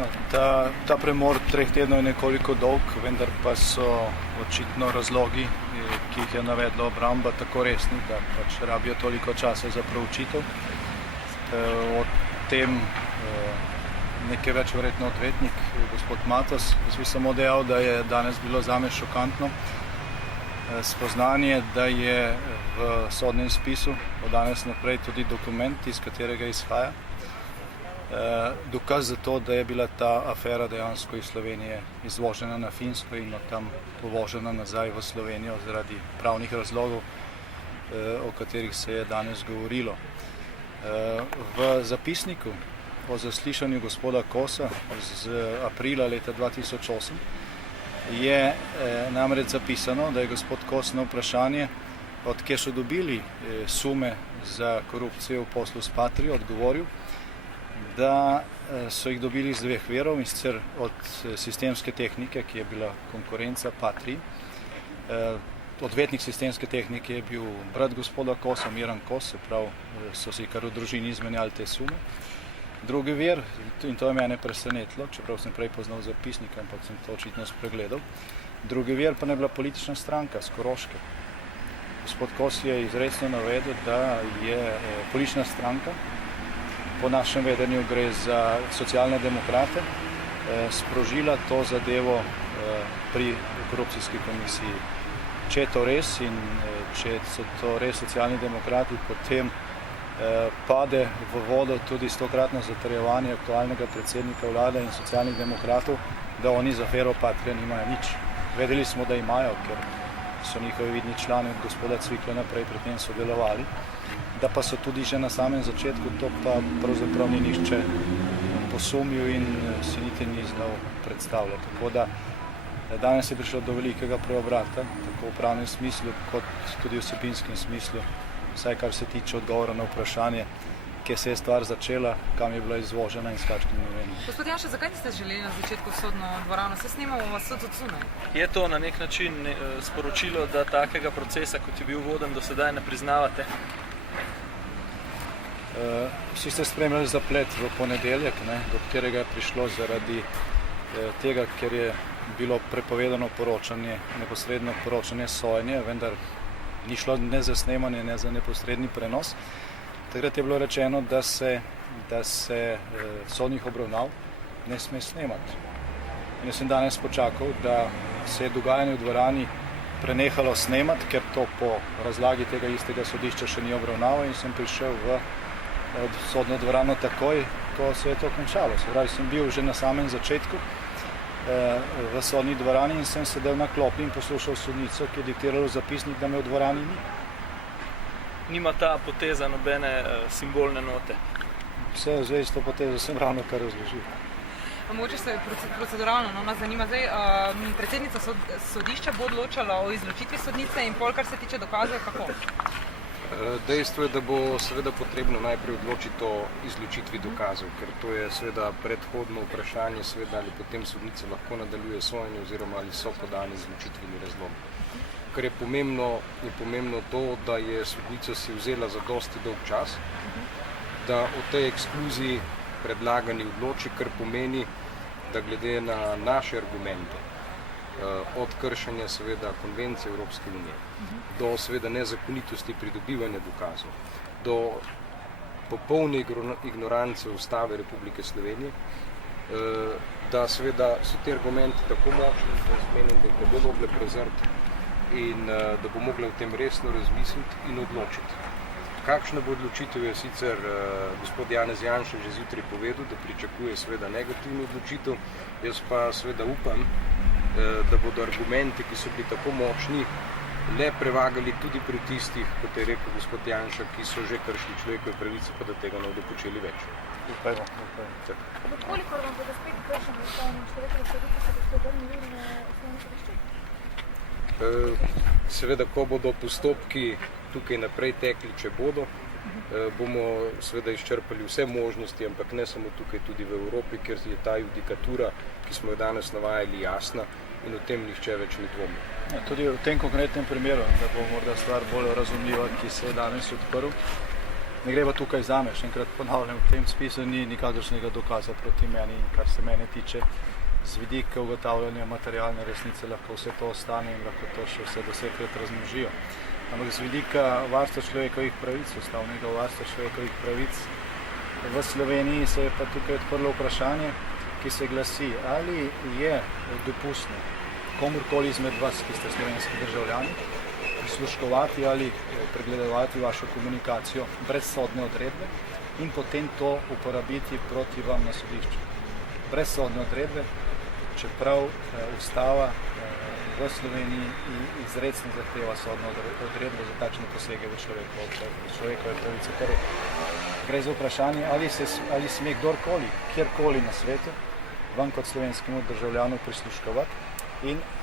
No, ta premor 3 tednov je nekoliko dolg, vendar pa so očitno razlogi, ki jih je navedla obramba, tako resni, da pač rabijo toliko časa za proučitev. O tem nekaj več verjetno odvetnik, gospod Matos. Jaz bi samo dejal, da je danes bilo zame šokantno spoznanje, da je v sodnem spisu od danes naprej tudi dokument, iz katerega izhaja dokaz za to, da je bila ta afera dejansko iz Slovenije izvožena na Finsko in od tam povožena nazaj v Slovenijo zaradi pravnih razlogov, o katerih se je danes govorilo. V zapisniku o zaslišanju gospoda Kosa z aprila leta 2008 je namreč zapisano, da je gospod Kos na vprašanje, od kje so dobili sume za korupcijo v poslu s Patrio, odgovoril, da so jih dobili iz 2 virov, in sicer od sistemske tehnike, ki je bila konkurenca Patriji. Odvetnik sistemske tehnike je bil brat gospoda Kosa, Miran Kos, se pravi, so si kar v družini izmenjali te sume. Drugi vir, in to je mene presenetilo, čeprav sem prej poznal zapisnik, ampak sem to očitno spregledal, drugi vir pa ne bila politična stranka s Koroške. Gospod Kos je izrecno navedel, da je politična stranka, po našem vedenju gre za socialne demokrate, sprožila to zadevo pri korupcijski komisiji. Če je to res in če so to res socialni demokrati, potem pade v vodo tudi 100-kratno zatrjevanje aktualnega predsednika vlade in socialnih demokratov, da oni z afero Patria nimajo nič. Vedeli smo, da imajo, ker so njihovi vidni člani od gospoda Cvikla naprej pri tem sodelovali, da pa so tudi že na samem začetku, to pa pravzaprav ni nihče posumil in si niti ni znal predstavljati. Tako da danes je prišlo do velikega preobrata, tako v pravnem smislu, kot tudi v vsebinskem smislu, vsaj kar se tiče odgovora na vprašanje, kje se je stvar začela, kam je bila izvožena in s kakšnim namenom. Gospod Janša, zakaj niste želeli na začetku sodno dvorano? Se snemamo vas od odsune. Je to na nek način sporočilo, da takega procesa, kot je bil voden do sedaj, ne priznavate? Vsi ste spremljali zaplet v ponedeljek, do katerega je prišlo zaradi tega, ker je bilo prepovedano poročanje, neposredno poročanje sojenja, vendar ni šlo ne za snemanje, ne za neposredni prenos. Takrat je bilo rečeno, da se sodnih obravnav ne sme snemati. In jaz sem danes počakal, da se je dogajanje v dvorani prenehalo snemati, ker to po razlagi tega istega sodišča še ni obravnavo, in sem prišel v sodno dvorano takoj, ko se je to končalo. Se pravi, sem bil že na samem začetku v sodni dvorani in sem sedel na klopi in poslušal sodnico, ki je diktirala zapisnik, da me v dvorani ni. Nima ta poteza nobene simbolne note? Vse v zvezi s to potezo sem ravno kar razložil. Mogoče se proceduralno, nas zanima zdaj, predsednica sodišča bo odločala o izločitvi sodnice in pol, kar se tiče dokazov, kako? Dejstvo je, da bo seveda potrebno najprej odločiti o izločitvi dokazov, ker to je seveda predhodno vprašanje, seveda ali potem sodnica lahko nadaljuje sojenje oziroma ali so podani izločitveni razlogi. Kar je pomembno to, da je sodnica si vzela za dosti dolg čas, da o tej ekskluziji predlagani odloči, kar pomeni, da glede na naše argumente, od kršenja seveda konvencije Evropske unije, do seveda nezakonitosti pridobivanja dokazov, do popolne ignorance Ustave Republike Slovenije, da seveda so ti argumenti tako močni, da menim, da jih ne bo mogle prezrti in da bo mogla o tem resno razmisliti in odločiti. Kakšna bo odločitev, je sicer gospod Janez Janša že zjutraj povedal, da pričakuje seveda negativno odločitev, jaz pa seveda upam, da bodo argumenti, ki so bili tako močni, le prevagali tudi pri tistih, kot je rekel gospod Janša, ki so že kršili človekove pravice, pa da tega ne bodo počeli več. Upajmo. Koliko vam bodo spet kršili ustavno človekove pravice, se boste obrnili na osnovno sodišče? Seveda, ko bodo postopki tukaj naprej tekli, če bodo, bomo seveda izčrpali vse možnosti, ampak ne samo tukaj, tudi v Evropi, ker je ta judikatura, ki smo jo danes navajali, jasna in o tem nihče več ne dvomi. Ja, tudi v tem konkretnem primeru, da bo morda stvar bolj razumljiva, ki se je danes odprl, Ne gre pa tukaj zame, še enkrat ponavljam, v tem spisu ni nikakršnega dokaza proti meni, in kar se mene tiče, z vidika ugotavljanja materialne resnice lahko vse to ostane in lahko to še vse 10-krat razmnožijo. Ampak z vidika varstva človekovih pravic, ustavnega varstva človekovih pravic, v Sloveniji se je pa tukaj odprlo vprašanje, ki se glasi, ali je dopustno komurkoli izmed vas, ki ste slovenski državljani, prisluškovati ali pregledovati vašo komunikacijo brez sodne odredbe in potem to uporabiti proti vam na sodišču. Brez sodne odredbe, čeprav ustava v Sloveniji izrecno zahteva sodno odredbo za takšne posege v človekove pravice. Torej, gre za vprašanje, ali sme kdorkoli, kjerkoli na svetu, vam kot slovenskemu državljanu prisluškovati in